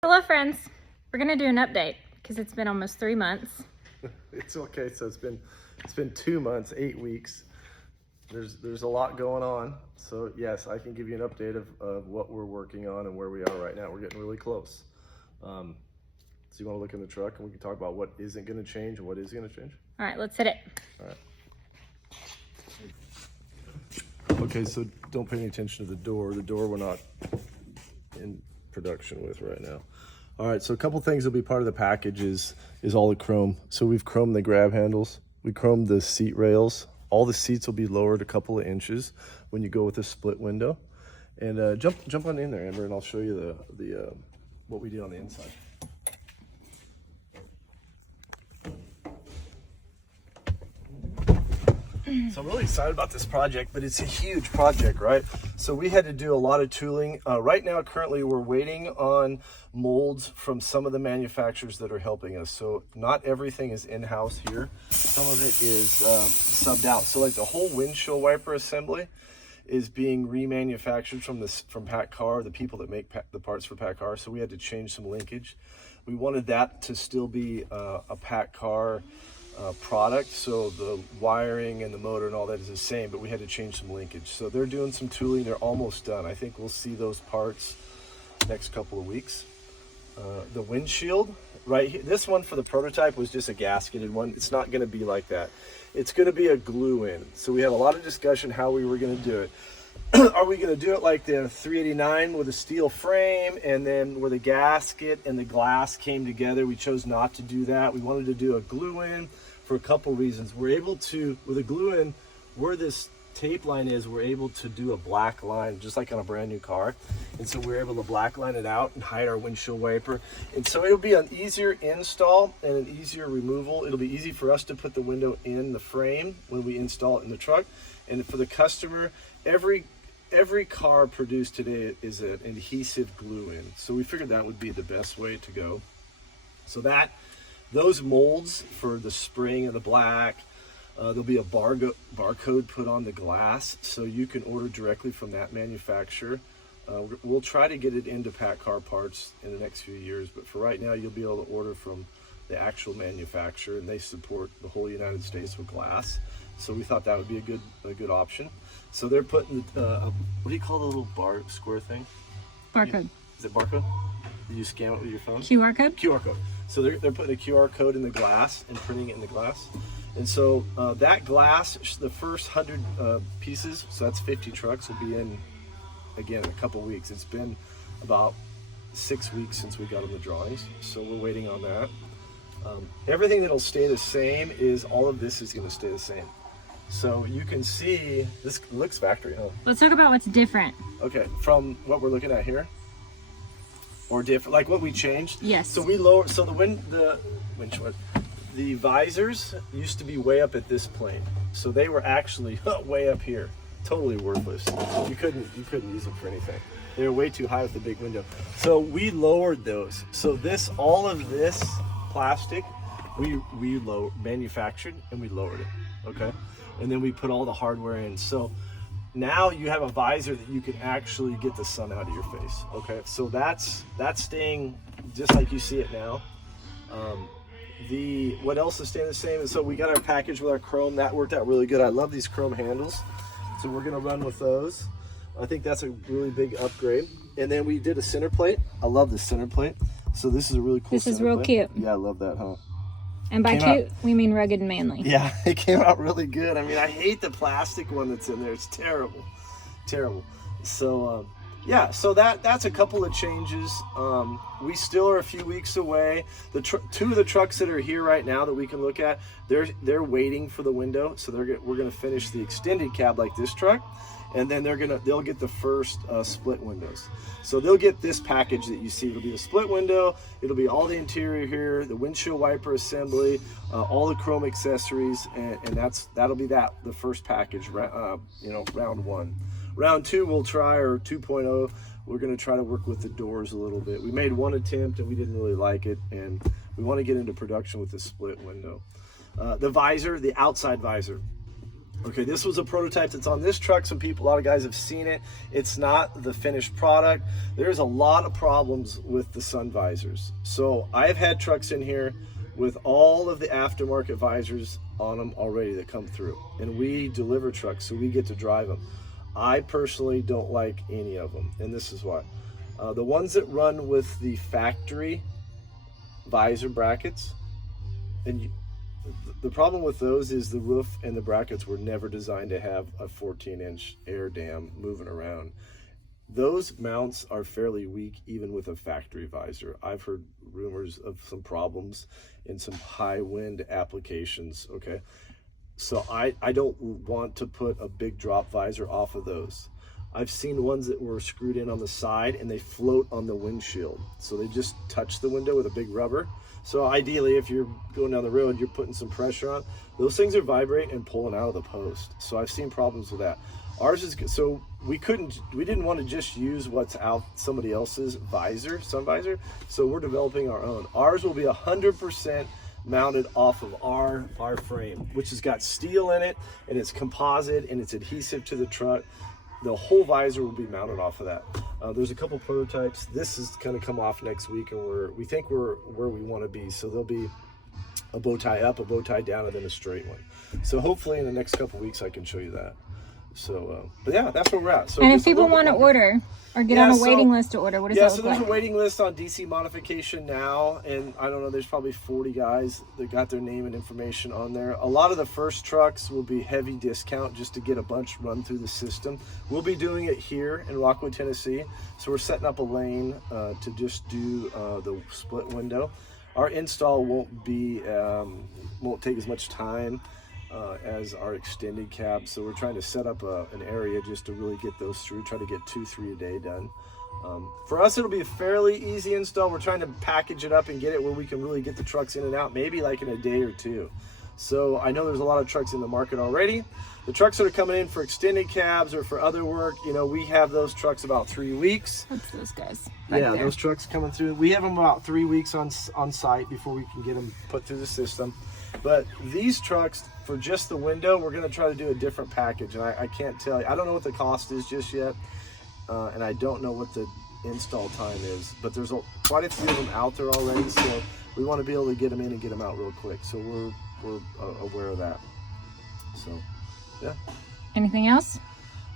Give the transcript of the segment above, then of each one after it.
Hello friends, we're gonna do an update because it's been almost 3 months. It's okay. So it's been 2 months, 8 weeks. There's a lot going on. So yes, I can give you an update of what we're working on and where we are right now. We're getting really close. So you want to look in the truck and we can talk about what isn't going to change and what is going to change? All right, let's hit it. All right. Okay, so don't pay any attention to the door. The door we're not in production with right now. All right, so a couple things will be part of the package is all the chrome. So we've chromed the grab handles. We chromed the seat rails. All the seats will be lowered a couple of inches when you go with a split window. And jump on in there, Amber, and I'll show you the what we did on the inside. So I'm really excited about this project, but it's a huge project, right? So we had to do a lot of tooling. Right now, currently, we're waiting on molds from some of the manufacturers that are helping us. So not everything is in-house here. Some of it is subbed out. So like the whole windshield wiper assembly is being remanufactured from PACCAR, the people that make the parts for PACCAR. So we had to change some linkage. We wanted that to still be a PACCAR product, so the wiring and the motor and all that is the same, but we had to change some linkage. So they're doing some tooling. They're almost done. I think we'll see those parts next couple of weeks. The windshield, right here, this one for the prototype was just a gasketed one. It's not going to be like that. It's going to be a glue in. So we had a lot of discussion how we were going to do it. Are we going to do it like the 389 with a steel frame and then where the gasket and the glass came together? We chose not to do that. We wanted to do a glue in for a couple reasons. We're able to, with a glue in, where this tape line is, we're able to do a black line just like on a brand new car. And so we're able to black line it out and hide our windshield wiper. And so it'll be an easier install and an easier removal. It'll be easy for us to put the window in the frame when we install it in the truck. And for the customer, every car produced today is an adhesive glue in. So we figured that would be the best way to go. So those molds for the spring and the black, there'll be a barcode put on the glass so you can order directly from that manufacturer. We'll try to get it into PACCAR parts in the next few years, but for right now you'll be able to order from the actual manufacturer, and they support the whole United States with glass. So we thought that would be a good option. So they're putting what do you call the little square thing? Barcode. Is it barcode? Do you scan it with your phone? QR code? QR code. So they're putting a QR code in the glass and printing it in the glass. And so that glass, the first 100 pieces, so that's 50 trucks, will be in, again, a couple weeks. It's been about 6 weeks since we got them the drawings, so we're waiting on that. Everything that'll stay the same is all of this is going to stay the same. So you can see, this looks factory, huh? Let's talk about what's different. Okay, from what we're looking at here, or different, like what we changed. Yes. So we lowered. So the visors used to be way up at this plane. So they were actually way up here, totally worthless. You couldn't use them for anything. They were way too high with the big window. So we lowered those. So all of this plastic, we manufactured and we lowered it. Okay, and then we put all the hardware in. So now you have a visor that you can actually get the sun out of your face. Okay, so that's staying just like you see it now. What else is staying the same? And so we got our package with our chrome. That worked out really good. I love these chrome handles, so we're gonna run with those. I think that's a really big upgrade. And then we did a center plate. I love the center plate. So this is a really cool. This is real cute. Yeah, I love that, huh? And by cute, we mean rugged and manly. Yeah, it came out really good. I mean, I hate the plastic one that's in there. It's terrible, terrible. So yeah, so that's a couple of changes. We still are a few weeks away. Two of the trucks that are here right now that we can look at, they're waiting for the window. So we're gonna finish the extended cab like this truck, and then they'll get the first split windows. So they'll get this package that you see. It'll be the split window. It'll be all the interior here, the windshield wiper assembly, all the chrome accessories, and that'll be the first package. Round one. Round two, we'll try, or 2.0. We're going to try to work with the doors a little bit. We made one attempt and we didn't really like it, and we want to get into production with the split window. The visor, the outside visor. Okay, this was a prototype that's on this truck. A lot of guys have seen it. It's not the finished product. There's a lot of problems with the sun visors. So I've had trucks in here with all of the aftermarket visors on them already that come through. And we deliver trucks, so we get to drive them. I personally don't like any of them, and this is why. The ones that run with the factory visor brackets, and the problem with those is the roof and the brackets were never designed to have a 14-inch air dam moving around. Those mounts are fairly weak even with a factory visor. I've heard rumors of some problems in some high wind applications, okay? So I don't want to put a big drop visor off of those. I've seen ones that were screwed in on the side and they float on the windshield. So they just touch the window with a big rubber. So ideally, if you're going down the road, you're putting some pressure on, those things are vibrating and pulling out of the post. So I've seen problems with that. Ours is, so we didn't want to just use what's out somebody else's visor, sun visor. So we're developing our own. Ours will be 100% mounted off of our frame, which has got steel in it and it's composite and it's adhesive to the truck. The whole visor will be mounted off of that. There's a couple prototypes. This is going to come off next week, and we think we're where we want to be. So there'll be a bow tie up, a bow tie down, and then a straight one. So hopefully in the next couple weeks I can show you that. So, but yeah, that's where we're at. So and if people want to order or get on a waiting list to order, what does that look like? Yeah, so there's a waiting list on DC Modification now, and I don't know, there's probably 40 guys that got their name and information on there. A lot of the first trucks will be heavy discount just to get a bunch run through the system. We'll be doing it here in Rockwood, Tennessee. So we're setting up a lane to just do the split window. Our install won't take as much time as our extended cab, so we're trying to set up an area just to really get those through, try to get 2-3 a day done. For us it'll be a fairly easy install. We're trying to package it up and get it where we can really get the trucks in and out maybe like in a day or two. So I know there's a lot of trucks in the market already. The trucks that are coming in for extended cabs or for other work, you know, we have those trucks about 3 weeks. That's those guys yeah, there. Those trucks coming through, we have them about 3 weeks on site before we can get them put through the system. But these trucks, for just the window, we're going to try to do a different package. And I can't tell you, I don't know what the cost is just yet. And I don't know what the install time is. But there's quite a few of them out there already. So we want to be able to get them in and get them out real quick. So we're aware of that. So, yeah. Anything else?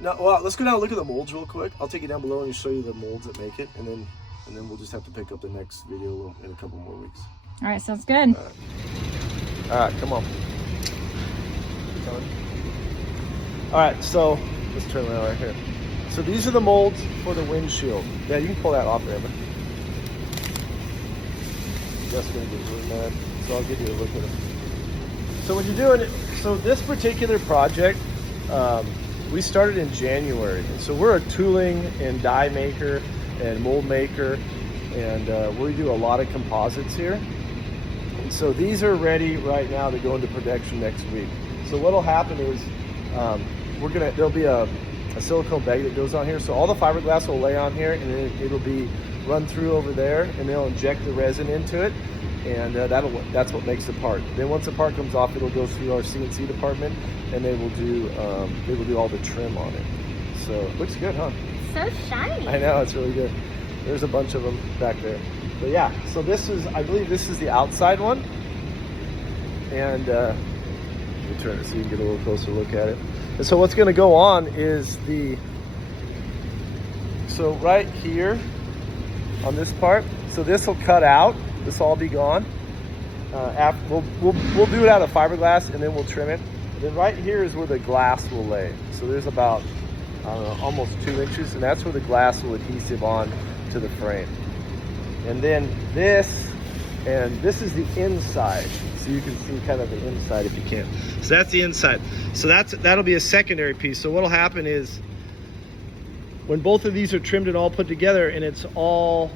No, well, let's go down and look at the molds real quick. I'll take you down below and show you the molds that make it. And then we'll just have to pick up the next video in a couple more weeks. All right, sounds good. All right, come on. All right, so let's turn around right here. So these are the molds for the windshield. Yeah, you can pull that off, Evan. Just gonna get really mad, so I'll give you a look at it. So when you're doing it, so this particular project, we started in January, and so we're a tooling and die maker and mold maker, and we do a lot of composites here. And so these are ready right now to go into production next week. So what'll happen is there'll be a silicone bag that goes on here. So all the fiberglass will lay on here, and then it'll be run through over there, and they'll inject the resin into it, and that's what makes the part. Then once the part comes off, it'll go through our CNC department, and they will do all the trim on it. So it looks good, huh? So shiny. I know, it's really good. There's a bunch of them back there. But yeah, so I believe this is the outside one. And let me turn it so you can get a little closer look at it. And so what's gonna go on is so right here on this part, so this will cut out, this will all be gone. We'll do it out of fiberglass and then we'll trim it. And then right here is where the glass will lay. So there's about, I don't know, almost 2 inches, and that's where the glass will adhesive on to the frame. And then this is the inside. So you can see kind of the inside if you can. So that's the inside. So that'll be a secondary piece. So what'll happen is when both of these are trimmed and all put together and it's all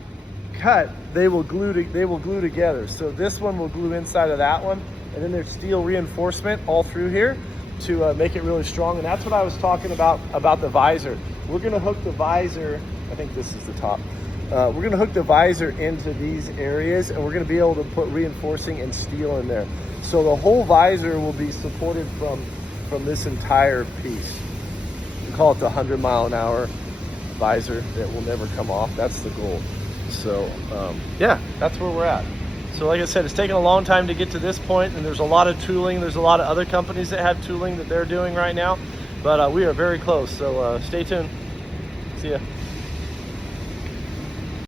cut, they will glue together. So this one will glue inside of that one, and then there's steel reinforcement all through here to make it really strong. And that's what I was talking about the visor. We're gonna hook the visor, I think this is the top. We're gonna hook the visor into these areas, and we're gonna be able to put reinforcing and steel in there. So the whole visor will be supported from from this entire piece. We call it the 100-mile-an-hour visor that will never come off. That's the goal. So yeah, that's where we're at. So like I said, it's taken a long time to get to this point, and there's a lot of tooling. There's a lot of other companies that have tooling that they're doing right now, but we are very close. So stay tuned. See ya.